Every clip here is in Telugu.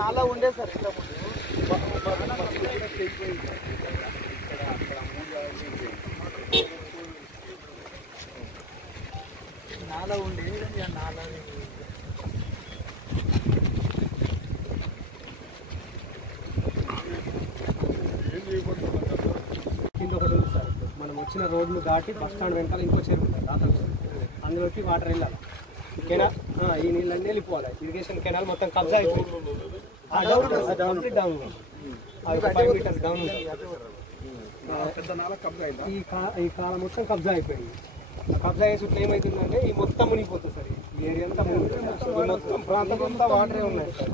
నాలా ఉండే సార్ ఇంత నాలా ఉండే నాలా కింద ఒకటి ఉంది సార్. మనం వచ్చిన రోడ్లు దాటి బస్ స్టాండ్ వెనకాల ఇంకో చెరువు ఉంటుంది రాత్రి, అందులోకి వాటర్ వెళ్ళాలి. కెనాల్ ఈ నీళ్ళన్నీ వెళ్ళిపోవాలి. ఇరిగేషన్ కెనాల్ మొత్తం కబ్జా అయిపోయింది. డౌన్ 5 మీటర్స్ డౌన్ ఈ కాలం మొత్తం కబ్జా అయిపోయింది. కబ్జా చేసి ఏమవుతుందంటే ఈ మొత్తం మునిగిపోతుంది సార్. ఈ ఏరియా అంతా మునిగిపోతుంది. మొత్తం ప్రాంతం అంతా వాటరే ఉన్నాయి సార్.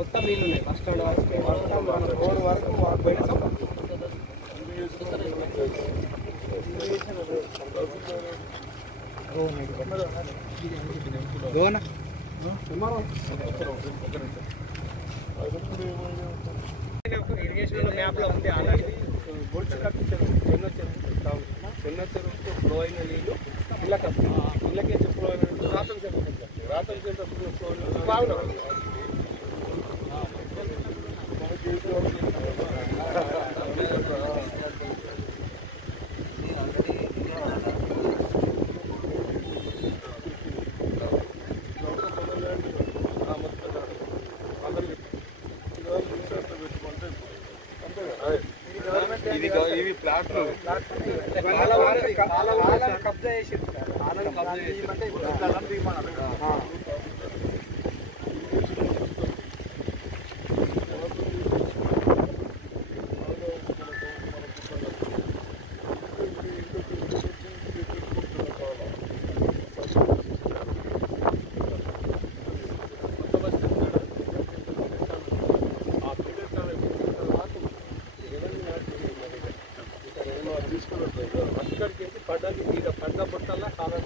మొత్తం నీళ్ళు ఉన్నాయి. బస్ స్టాండ్ వరకు రోడ్ వరకు పోయిన ఇరిగేషన్ మ్యాప్లో ఉంది. అలాగే బొడ్డు కప్పించారు. చెన్న చెరువుకు ఫ్లో అయిన నీళ్ళు ఇళ్ళకి వస్తాయి. ఇళ్ళకి ఫ్లో అయిన నీళ్ళు రాతం చెరువు రాతం చెరువు ఫ్లో అయిన బాగున్నాయి. ఇవి ప్లాట్లు కబ్జా చేసింది సార్. అక్కడికి పడ్డది ఇక పడ్డ పుట్టాలా కాలం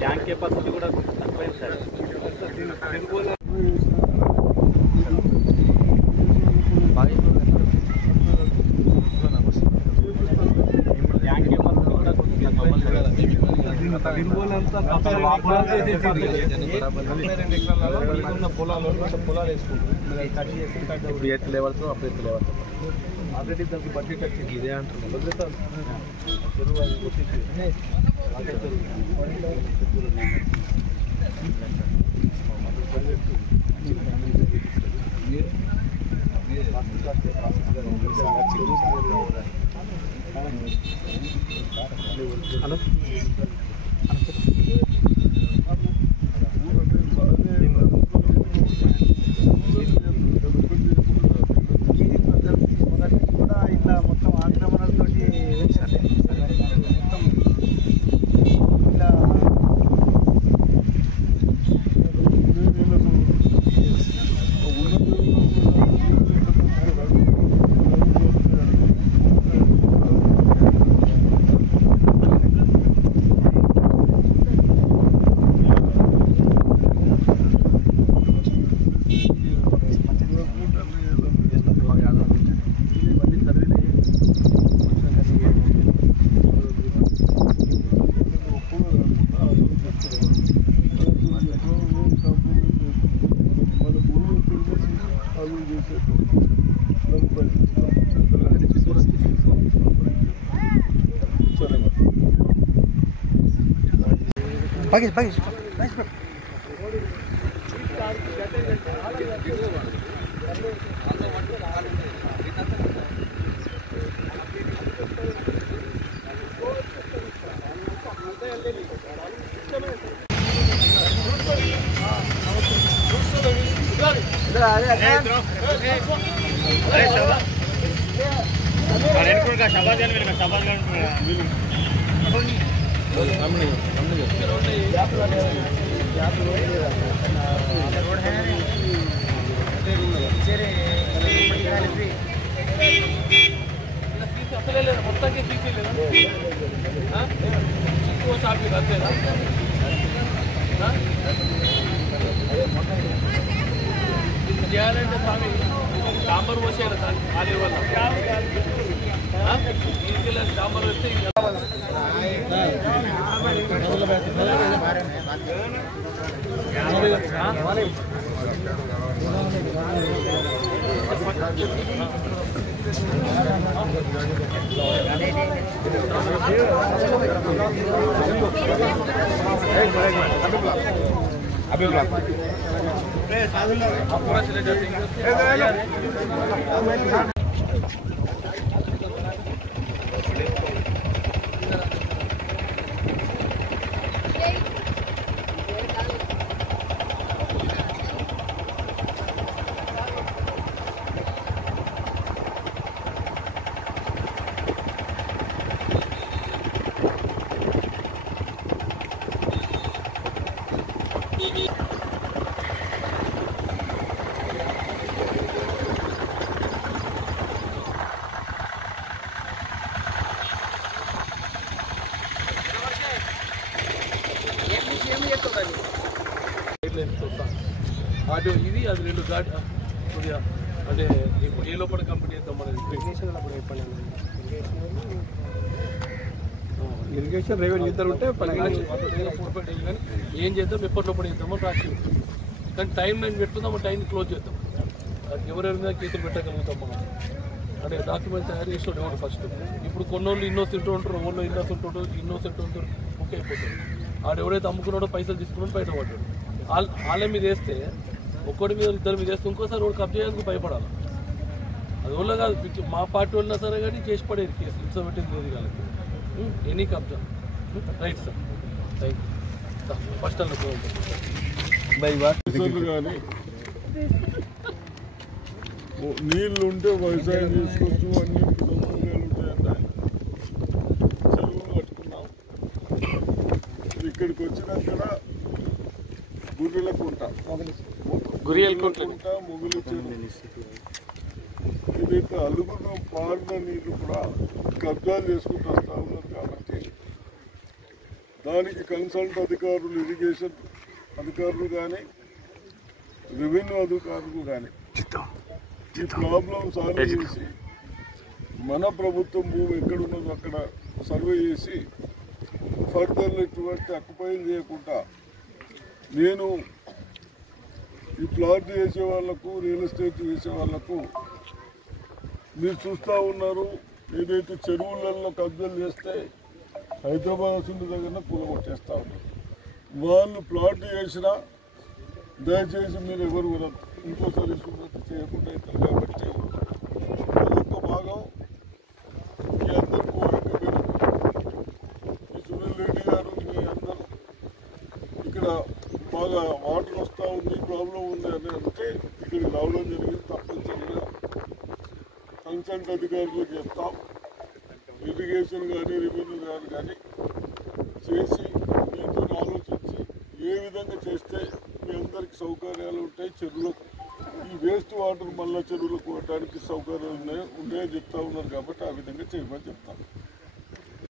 ట్యాంక్ కెపాసిటీ కూడా తక్కువైంది సార్. పొలాలు వేసుకుంటారు. ఇప్పుడు ఎత్తు లేవడుతుంది, అప్పుడు ఎత్తు లేవడుతుంది. ఆల్రెడీ దానికి బడ్జెట్ వచ్చింది. ఇదే అంటున్నాను. చెరువు అది కొట్టించి మొత్తానికి సీసీ లేదా ఎక్కువ షాపులు కట్టలేదా చేయాలంటే స్వామి డాంబర్ పోసేయాలి సార్ ఆలే వల్ల తీసుకెళ్ళి డాంబర్ వస్తే अभी ब्लॉक पूरा चले जाते हैं ఆడియో ఇది అది రెండు ఘాట్ కొద్దిగా అంటే ఇప్పుడు ఏ లోపల కంపెనీ చేద్దాం మన ఇరిగేషన్ రెవెన్యూ ఇద్దరు ఉంటే 4-5 కానీ ఏం చేద్దాం ఎప్పటి లోపల చేద్దామో రాసి కానీ టైం లైన్ పెట్టుకుందాం టైంని క్లోజ్ చేద్దాం ఎవరెవరి మీద కేసులు పెట్టగలుగుతాం మనం అంటే డాక్యుమెంట్ తయారు చేసి ఎవరు ఫస్ట్ ఇప్పుడు కొన్నోళ్ళు ఇన్నోసెంట్ ఉంటారు ఓళ్ళు ఇన్నోసెంట్ ఉంటారు బుక్ అయిపోతారు ఆడు ఎవరైతే అమ్ముకున్నాడో పైసలు తీసుకున్నాడో బయట పడ్డాడు వాళ్ళ మీద వేస్తే ఒక్కడి మీద ఇద్దరి మీద వేస్తే ఇంకోసారి వాడు కబ్జా చేయాలని భయపడాలి అది వల్ల కాదు మా పార్టీ వాళ్ళినా సరే కానీ చేసి పడేది కేసు హింస పెట్టింది లేదు కాబట్టి ఎనీ కబ్జా right sir thank you first కానీ నీళ్ళు ఉంటే వ్యవసాయం చేసుకోవచ్చు అన్ని సౌకర్యాలు ఉంటాయంట చెరువులు కట్టుకున్నాం ఇక్కడికి వచ్చినాక గుర్రెలకుంట మొగులు ఇదైతే అలుగున్న పారిన నీళ్లు కూడా కబ్జాలు చేసుకుంటూ వస్తూ ఉన్నారు కాబట్టి దానికి కన్సల్ట్ అధికారులు ఇరిగేషన్ అధికారులు కానీ రెవెన్యూ అధికారులు కానీ ఈ ప్రాబ్లం సాల్వ్ చేసి మన ప్రభుత్వం భూమి ఎక్కడున్నదో అక్కడ సర్వే చేసి ఫర్దర్లో ఇటువంటి అక్యుపైలు చేయకుండా నేను ఈ ప్లాట్ చేసే వాళ్ళకు రియల్ ఎస్టేట్ చేసే వాళ్ళకు మీరు చూస్తూ ఉన్నారు ఏదైతే చెరువులలో కబ్జాలు చేస్తే హైదరాబాద్ వస్తుంది దగ్గర కూలగొట్టేస్తూ ఉన్నారు వాళ్ళు ప్లాట్ చేసినా దయచేసి మీరు ఎవరు కూడా ఇంకోసారి చేయకుండా అవుతారు కాబట్టి అదొక భాగం మీ అందరు కోరిక ఈ సునీల్ రెడ్డి గారు మీ అందరూ ఇక్కడ బాగా వాటర్ వస్తూ ఉంది ప్రాబ్లం ఉంది అని అంటే ఇక్కడికి రావడం జరిగింది తప్పనిసరిగా కన్సల్ట్ అధికారులకు చెప్తాం ఇరిగేషన్ కానీ రెవెన్యూ కానీ చేసి మీతో ఆలోచించి ఏ విధంగా చేస్తే మీ అందరికి సౌకర్యాలు ఉంటాయి చెరువులకు ఈ వేస్ట్ వాటర్ మళ్ళీ చెరువులకు పోవడానికి సౌకర్యాలు ఉన్నాయని చెప్తా ఉన్నారు కాబట్టి ఆ విధంగా చేయమని చెప్తాను.